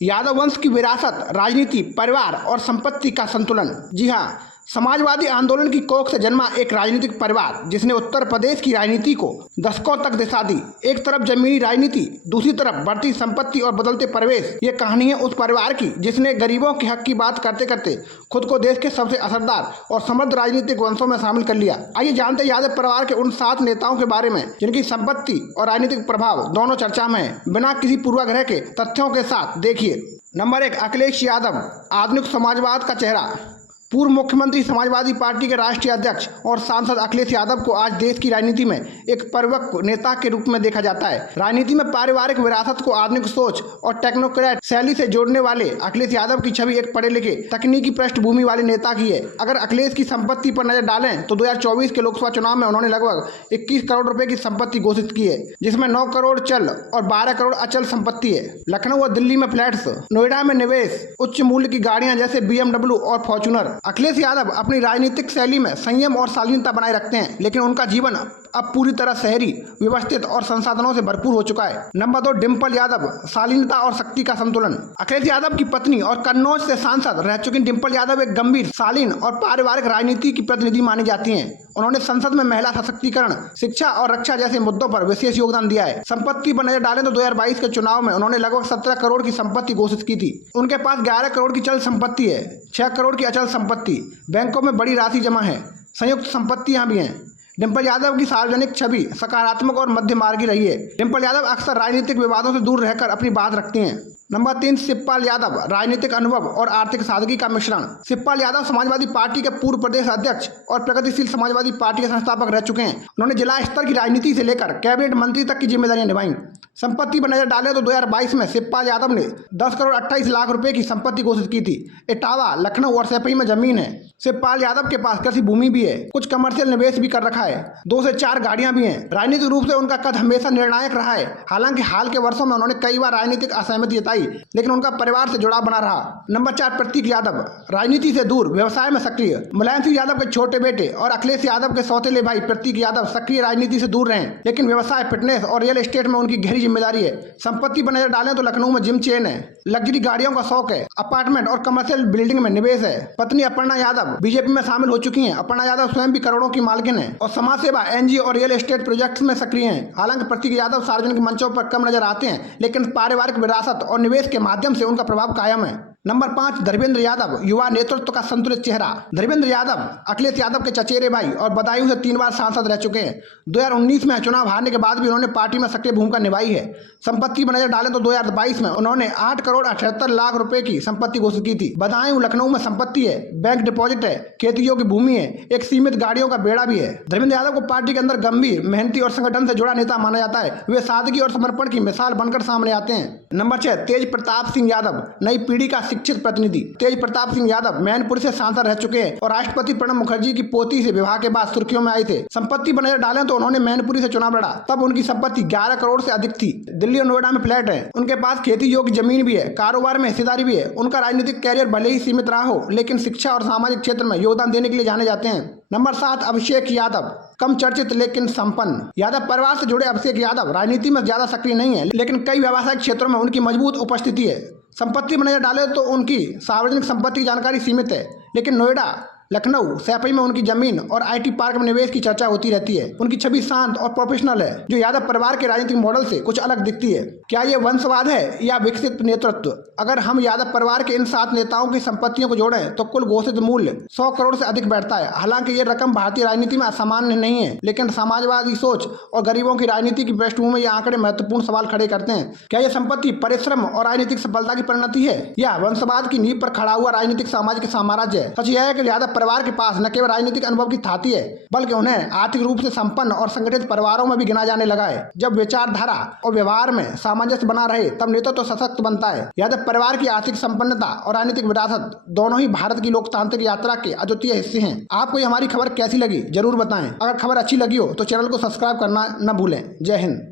यादव वंश की विरासत, राजनीति, परिवार और संपत्ति का संतुलन। जी हाँ, समाजवादी आंदोलन की कोख से जन्मा एक राजनीतिक परिवार जिसने उत्तर प्रदेश की राजनीति को दशकों तक दिशा दी। एक तरफ जमीनी राजनीति, दूसरी तरफ बढ़ती संपत्ति और बदलते परिवेश। ये कहानी है उस परिवार की जिसने गरीबों के हक की बात करते करते खुद को देश के सबसे असरदार और समृद्ध राजनीतिक वंशों में शामिल कर लिया। आइए जानते हैं यादव परिवार के उन 7 नेताओं के बारे में जिनकी संपत्ति और राजनीतिक प्रभाव दोनों चर्चा में है। बिना किसी पूर्वाग्रह के तथ्यों के साथ देखिए। नंबर 1, अखिलेश यादव, आधुनिक समाजवाद का चेहरा। पूर्व मुख्यमंत्री, समाजवादी पार्टी के राष्ट्रीय अध्यक्ष और सांसद अखिलेश यादव को आज देश की राजनीति में एक परिपक्व नेता के रूप में देखा जाता है। राजनीति में पारिवारिक विरासत को आधुनिक सोच और टेक्नोक्रेट शैली से जोड़ने वाले अखिलेश यादव की छवि एक पढ़े लिखे, तकनीकी पृष्ठभूमि वाले नेता की है। अगर अखिलेश की संपत्ति पर नजर डालें तो 2024 के लोकसभा चुनाव में उन्होंने लगभग 21 करोड़ रुपए की संपत्ति घोषित की है, जिसमें 9 करोड़ चल और 12 करोड़ अचल संपत्ति है। लखनऊ और दिल्ली में फ्लैट्स, नोएडा में निवेश, उच्च मूल्य की गाड़ियां जैसे BMW और फॉर्च्यूनर। अखिलेश यादव अपनी राजनीतिक शैली में संयम और शालीनता बनाए रखते हैं, लेकिन उनका जीवन अब पूरी तरह शहरी, व्यवस्थित और संसाधनों से भरपूर हो चुका है। नंबर 2, डिम्पल यादव, शालीनता और शक्ति का संतुलन। अखिलेश यादव की पत्नी और कन्नौज से सांसद रह चुकी डिम्पल यादव एक गंभीर, शालीन और पारिवारिक राजनीति की प्रतिनिधि मानी जाती हैं। उन्होंने संसद में महिला सशक्तिकरण, शिक्षा और रक्षा जैसे मुद्दों पर विशेष योगदान दिया है। संपत्ति पर नजर डालें तो 2022 के चुनाव में उन्होंने लगभग 17 करोड़ की संपत्ति घोषित की थी। उनके पास 11 करोड़ की चल संपत्ति है, 6 करोड़ की अचल संपत्ति, बैंकों में बड़ी राशि जमा है, संयुक्त संपत्तियां भी हैं। डिम्पल यादव की सार्वजनिक छवि सकारात्मक और मध्य मार्गी रही है। डिम्पल यादव अक्सर राजनीतिक विवादों से दूर रहकर अपनी बात रखती हैं। नंबर 3, शिवपाल यादव, राजनीतिक अनुभव और आर्थिक सादगी का मिश्रण। शिवपाल यादव समाजवादी पार्टी के पूर्व प्रदेश अध्यक्ष और प्रगतिशील समाजवादी पार्टी के संस्थापक रह चुके हैं। उन्होंने जिला स्तर की राजनीति से लेकर कैबिनेट मंत्री तक की जिम्मेदारियां निभाई। संपत्ति पर नजर डालें तो 2022 में शिवपाल यादव ने 10 करोड़ 28 लाख रुपए की संपत्ति घोषित की थी। इटावा, लखनऊ और सैफई में जमीन है। शिवपाल यादव के पास कृषि भूमि भी है, कुछ कमर्शियल निवेश भी कर रखा है, 2 से 4 गाड़ियां भी हैं। राजनीतिक रूप से उनका कद हमेशा निर्णायक रहा है। हालांकि हाल के वर्षों में उन्होंने कई बार राजनीतिक असहमति जताई, लेकिन उनका परिवार से जुड़ाव बना रहा। नंबर 4, प्रतीक यादव, राजनीति से दूर, व्यवसाय में सक्रिय। मुलायम सिंह यादव के छोटे बेटे और अखिलेश यादव के सौतेले भाई प्रतीक यादव सक्रिय राजनीति से दूर रहे, लेकिन व्यवसाय, फिटनेस और रियल एस्टेट में उनकी गहरी जिम्मेदारी है। संपत्ति पर नजर डालें तो लखनऊ में जिम चेन है, लग्जरी गाड़ियों का शौक है, अपार्टमेंट और कमर्शियल बिल्डिंग में निवेश है। पत्नी अपर्णा यादव बीजेपी में शामिल हो चुकी हैं। अपर्णा यादव स्वयं भी करोड़ों की मालकिन है और समाज सेवा, NGO और रियल एस्टेट प्रोजेक्ट्स में सक्रिय हैं। हालांकि प्रतीक यादव सार्वजनिक मंचों पर कम नजर आते हैं, लेकिन पारिवारिक विरासत और निवेश के माध्यम से उनका प्रभाव कायम है। नंबर 5, धर्मेंद्र यादव, युवा नेतृत्व का संतुलित चेहरा। धर्मेंद्र यादव अखिलेश यादव के चचेरे भाई और बदायूं से 3 बार सांसद रह चुके हैं। 2019 में चुनाव हारने के बाद भी उन्होंने पार्टी में सक्रिय भूमिका निभाई है। संपत्ति पर नजर डालें तो 2022 में उन्होंने 8 करोड़ 78 लाख रुपए की संपत्ति घोषित की थी। बदायूं, लखनऊ में संपत्ति है, बैंक डिपॉजिट है, खेती की भूमि है, एक सीमित गाड़ियों का बेड़ा भी है। धर्मेंद्र यादव को पार्टी के अंदर गंभीर, मेहनती और संगठन से जुड़ा नेता माना जाता है। वे सादगी और समर्पण की मिसाल बनकर सामने आते हैं। नंबर 6, तेज प्रताप सिंह यादव, नई पीढ़ी का शिक्षित प्रतिनिधि। तेज प्रताप सिंह यादव मैनपुरी से सांसद रह चुके हैं और राष्ट्रपति प्रणब मुखर्जी की पोती से विवाह के बाद सुर्खियों में आए थे। संपत्ति पर नजर डालें तो उन्होंने मैनपुरी से चुनाव लड़ा, तब उनकी संपत्ति 11 करोड़ से अधिक थी। दिल्ली और नोएडा में फ्लैट है। उनके पास खेती योग्य जमीन भी है, कारोबार में हिस्सेदारी भी है। उनका राजनीतिक कैरियर भले ही सीमित रहा हो, लेकिन शिक्षा और सामाजिक क्षेत्र में योगदान देने के लिए जाने जाते हैं। नंबर 7, अभिषेक यादव, कम चर्चित लेकिन संपन्न। यादव परिवार से जुड़े अभिषेक यादव राजनीति में ज्यादा सक्रिय नहीं है, लेकिन कई व्यावसायिक क्षेत्रों में उनकी मजबूत उपस्थिति है। संपत्ति में नजर डाले तो उनकी सार्वजनिक संपत्ति की जानकारी सीमित है, लेकिन नोएडा, लखनऊ, सैफई में उनकी जमीन और IT पार्क में निवेश की चर्चा होती रहती है। उनकी छवि शांत और प्रोफेशनल है, जो यादव परिवार के राजनीतिक मॉडल से कुछ अलग दिखती है। क्या ये वंशवाद है या विकसित नेतृत्व? अगर हम यादव परिवार के इन 7 नेताओं की संपत्तियों को जोड़ें तो कुल घोषित मूल्य 100 करोड़ से अधिक बैठता है। हालांकि ये रकम भारतीय राजनीति में असामान्य नहीं है, लेकिन समाजवादी सोच और गरीबों की राजनीति की पृष्ठभूमि में ये आंकड़े महत्वपूर्ण सवाल खड़े करते हैं। क्या यह संपत्ति परिश्रम और राजनीतिक सफलता की परिणति है या वंशवाद की नींव पर खड़ा हुआ राजनीतिक सामाजिक साम्राज्य है? सच यह है कि यादव परिवार के पास न केवल राजनीतिक अनुभव की थाती है, बल्कि उन्हें आर्थिक रूप से संपन्न और संगठित परिवारों में भी गिना जाने लगा है। जब विचारधारा और व्यवहार में सामंजस्य बना रहे, तब नेतृत्व तो सशक्त बनता है। यादव परिवार की आर्थिक संपन्नता और राजनीतिक विरासत दोनों ही भारत की लोकतांत्रिक यात्रा के अद्वितीय हिस्से हैं। आपको ये हमारी खबर कैसी लगी जरूर बताएं। अगर खबर अच्छी लगी हो तो चैनल को सब्सक्राइब करना न भूलें। जय हिंद।